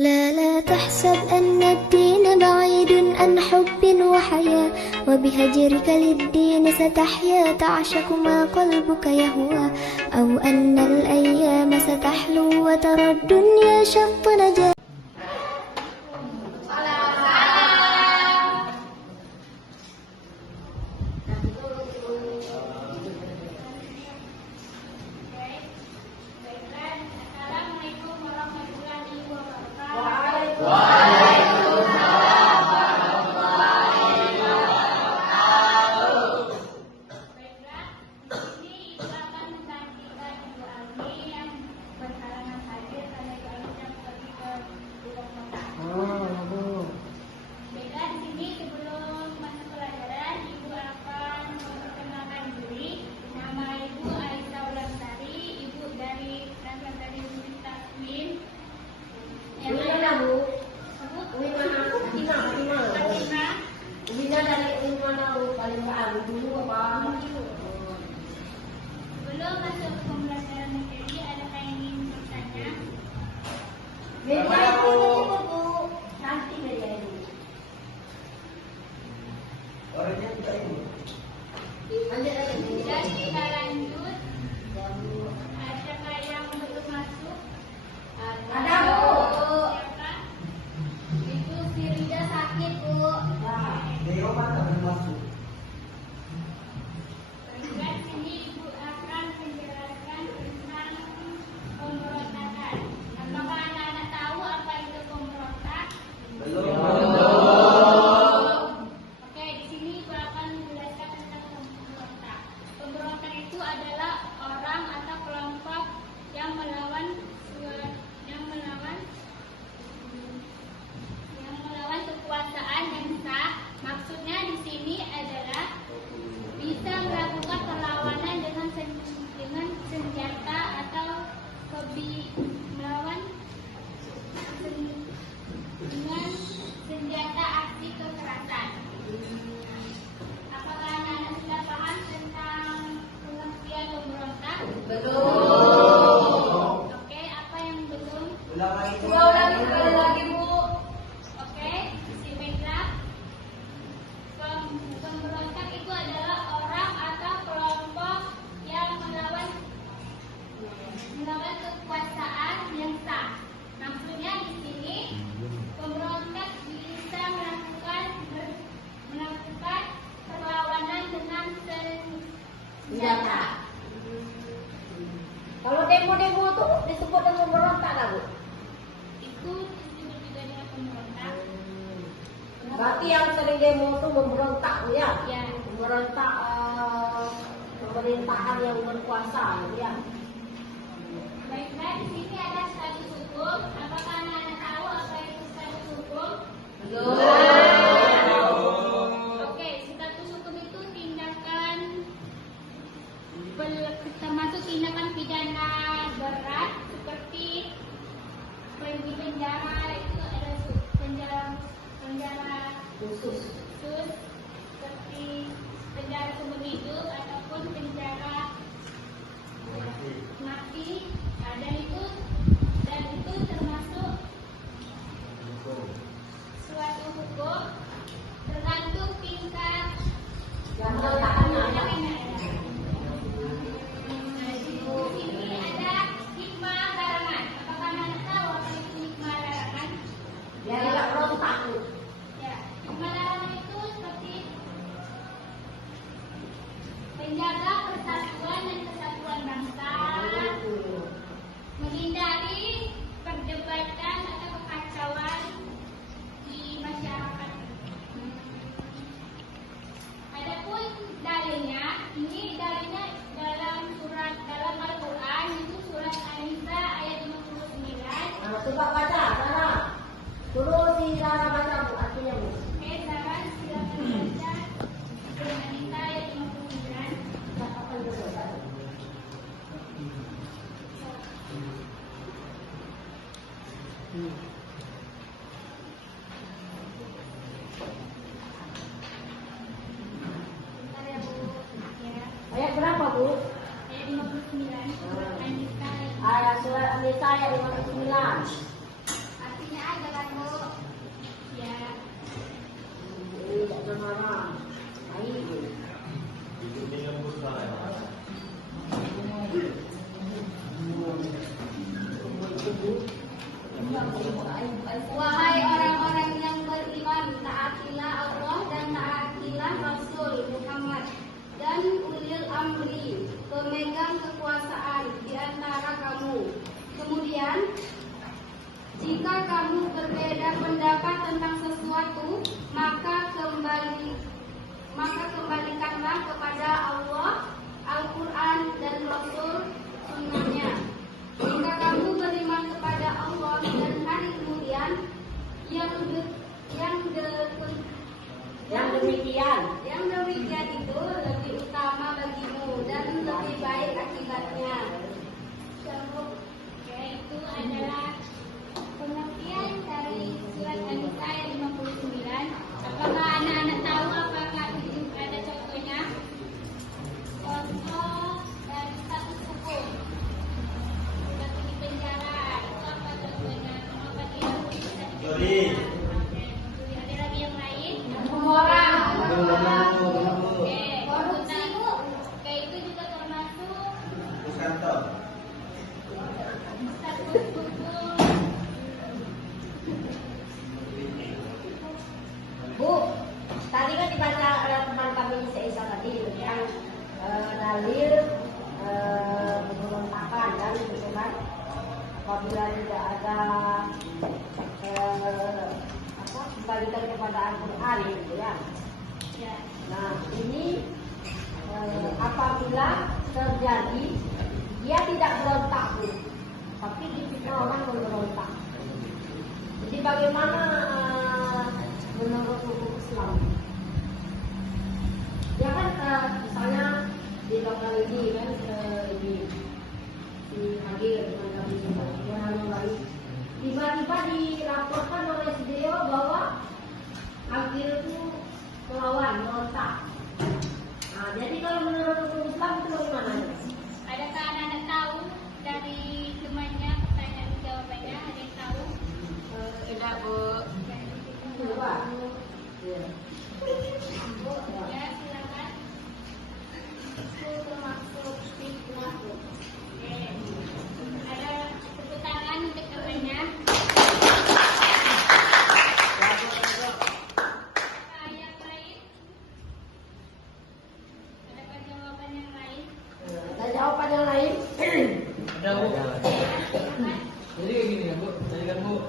لا تحسب أن الدين بعيد عن حب وحياة، وبهجرك للدين ستحيا تعشق ما قلبك يهوى، أو أن الأيام ستحلو وترى الدنيا شط نجاة. Belum masuk ke pembelajaran materi, adakah yang ingin bertanya? Nanti media ini. Orangnya kita ini. Dan kita lanjut. Adakah yang belum masuk? Ada, Bu. Siapa? Itu si Rida sakit, Bu. Dia obat tak masuk. Baiklah, sini Ibu akan menjelaskan tentang pemberontakan. Apakah anak-anak tahu apa itu pemberontak? Oke, di sini Ibu akan menjelaskan tentang pemberontak. Pemberontak itu adalah orang atau kelompok yang melawan kekuasaan yang sah. Maksudnya di sini adalah bisa melakukan perlawanan dengan senjata atau melawan dengan senjata aksi kekerasan. Apakah anak-anak sudah paham tentang pengertian pemberontak? Belum. Oke, apa yang belum? Ulang lagi. Sekali lagi, Bu. Oke, baiklah. Pemberontak itu adalah orang atau kelompok yang melawan kekuasaan yang sah. Maksudnya di sini pemberontak bisa melakukan perlawanan dengan senjata. Kalau demo-demo itu disebut dengan pemberontak, nggak, Bu? Itu disebut juga dengan pemberontak. Berarti yang sering demo itu memberontak, Bu, ya? Ya. Memberontak pemerintahan yang berkuasa, ya. Baiklah, di sini ada status hukum. Apakah anak-anak tahu apa itu status hukum? Oke, status hukum itu tindakan termasuk tindakan pidana berat seperti pergi penjara, itu ada penjara Khusus. seperti penjara seumur hidup ataupun penjara mati. Dan itu termasuk suatu hukum tergantung tingkat Yang meletakkannya. Ini ada hikmah larangan. Apakah anak tahu apa itu hikmah larangan? Biar nggak berontak, Bu. Ya, hikmah larangan itu seperti penjaga persatuan dan kesatuan bangsa, menghindari perdebatan atau kekacauan di masyarakat. Adapun dalilnya, ini dalilnya dalam Al-Quran, itu surat An-Nisa ayat 59. Nah, coba baca, Sarah. Suruh si Sarah baca, Bu, artinya, Bu. Oke, Sarah silakan baca surat An-Nisa ayat 59. Apa itu, Bu? Bentar ya, Bu. Ya. Ayat berapa, Bu? Ayat 59 surat An-Nisa ayat Surat An-Nisa ayat 59. artinya Wahai orang-orang yang beriman, taatilah Allah dan taatilah Rasul Muhammad dan ulil amri, pemegang kekuasaan di antara kamu. Kemudian, jika kamu berbeda pendapat tentang sesuatu, maka kembalikanlah kepada Allah, Al-Quran dan Rasul Sunnahnya. Jika kamu beriman kepada Allah dan hari kemudian, yang demikian itu lebih utama bagimu dan lebih baik akibatnya. Yaitu adalah pengertian dari surat An-Nisa ayat 59. Apakah anak-anak tahu apakah itu ada contohnya? Contoh dari status hukum. Satu di penjara, itu apa contohnya? Kenapa dia bisa di penjara? Ada lagi yang lain? Orang. Oke, oke, itu juga termasuk status hukum. Bu, tadi kan dibaca oleh teman kami Isa tadi tentang dalil pemberontakan dan kan apabila tidak ada kembalikan kepada Al-Quran gitu ya. Ya. Nah ini apabila terjadi dia tidak berontak Bu, tapi dipikir orang memberontak. Jadi bagaimana menurut hukum Islam? Ya kan misalnya di lokal ini kan hadir dengan kami yang lain, tiba-tiba dilaporkan oleh SDO bahwa hadir itu melawan, merontak. Nah, jadi kalau menurut hukum Islam itu bagaimana? Adakah anak-anak tahu dari temannya pertanyaan jawabannya? Ada yang tahu? Tidak Bu. Coba. Ya. Ya, silakan. Itu termasuk fitnah. Oke. Ada tepuk tangan untuk temannya. Yang lain? Adakah jawaban yang lain? Ada jawaban yang lain? Ada Bu. Silakan. Jadi kayak gini ya Bu, tadi kan Bu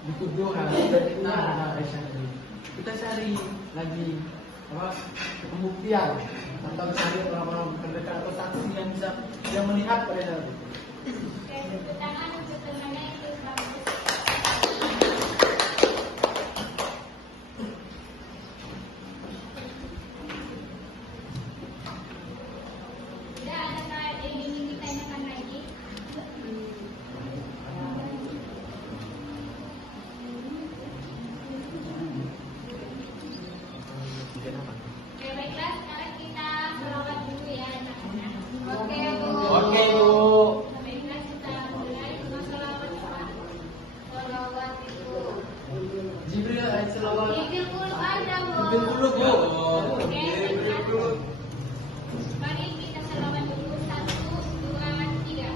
dituduh dan fitnah Aisyah tadi. Kita cari lagi apa pembuktian atau cari orang-orang terdekat atau saksi yang melihat pada hal itu. Oke, tepuk tangan untuk temannya itu bagus. Tidak ada yang ingin ditanyakan lagi? Oke, baiklah, sekarang kita selawat dulu ya anak-anak. Oke, Bu. Oke Bu. Baiklah, kita mulai dengan selawat Pak. Selawat itu. Jibril ayat selawat. Jibril dulu aja, Bu. Jibril dulu Bu. Oke, baiklah. Mari kita selawat dulu. 1, 2, 3.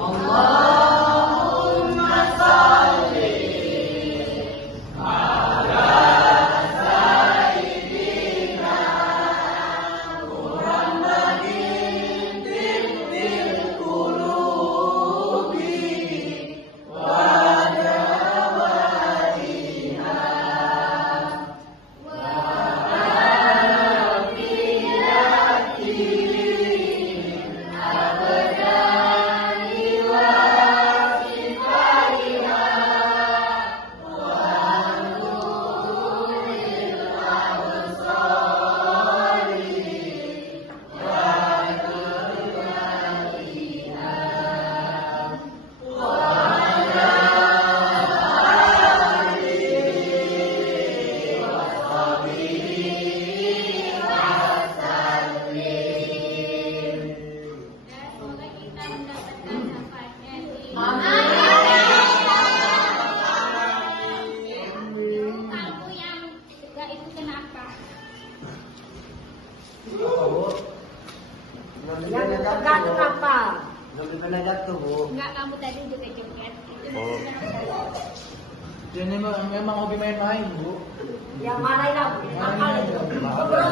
Allahumma sholli ala sayyidina Muhammadin tibbil qulubi wa dawaiha wa afiyatin abdani wa kifaiha wa nuril absari wa nuriliha wa ala alihi wa sahbihi wa sallim. Dan semoga kita mendapatkan syafaatnya di Kamu yang juga itu kenapa? Apa Bu? Yang tergantung apa? Lebih banyak jatuh Bu. Enggak, kamu tadi juga joget. Oh. Jadi memang hobi main-main, Bu. Yang mana yang nakal itu?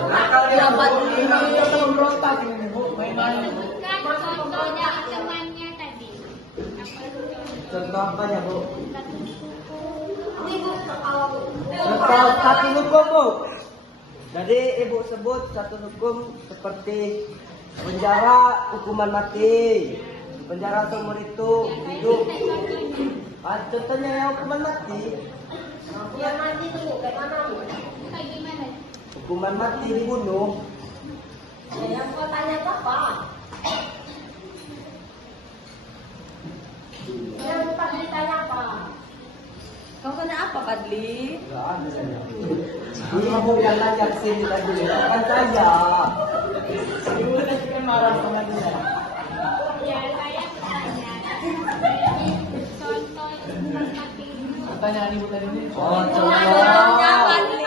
Nakal dia, Bu. Memang dia sama berontak ini, Bu. Main-main, Bu. Kan contoh dari temannya tadi. Apa contohnya? Contoh apanya, Bu? Status hukum. Ini bu, kalau Contoh satu hukum, Bu. Jadi Ibu sebut satu hukum seperti penjara hukuman mati. Penjara seumur hidup. Contohnya yang hukuman mati. yang nanti tuh kayak mana bu? Kayak gimana? Hukuman mati dibunuh. Yang kau tanya itu apa? Yang tadi ditanya apa? Kau tanya apa, Padli? Enggak ada saya. Ini kamu yang nanya ke sini tadi, kan saya. Ibu kan marah sama dia. Ya, saya bertanya. Contoh seperti itu. Pertanyaan Ibu tadi ini. Oh, Jawabnya, contoh. Padli.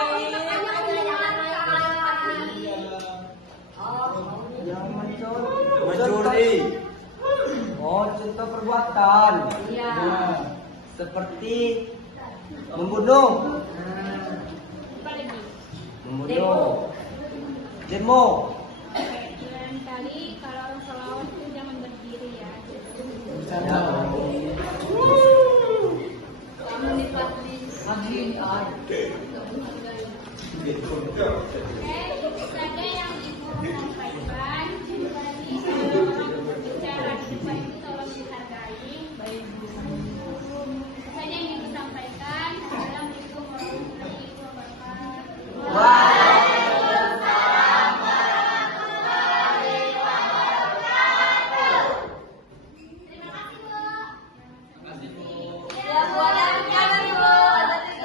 Yang mencuri. Oh, contoh perbuatan. Iya. Nah, Seperti membunuh. Apa lagi? Membunuh. Demo. Lain kali kalau orang selawat itu jangan berdiri ya. bercanda. Padli ini Oke, itu saja yang Ibu sampaikan. Jadi kalau orang berbicara di depan itu tolong dihargai. Baik. Saja yang Ibu sampaikan. Assalamualaikum warahmatullahi wabarakatuh.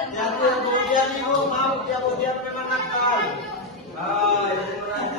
Yang kemudian Ibu mau, yang kemudian memang nakal. Ah, jadi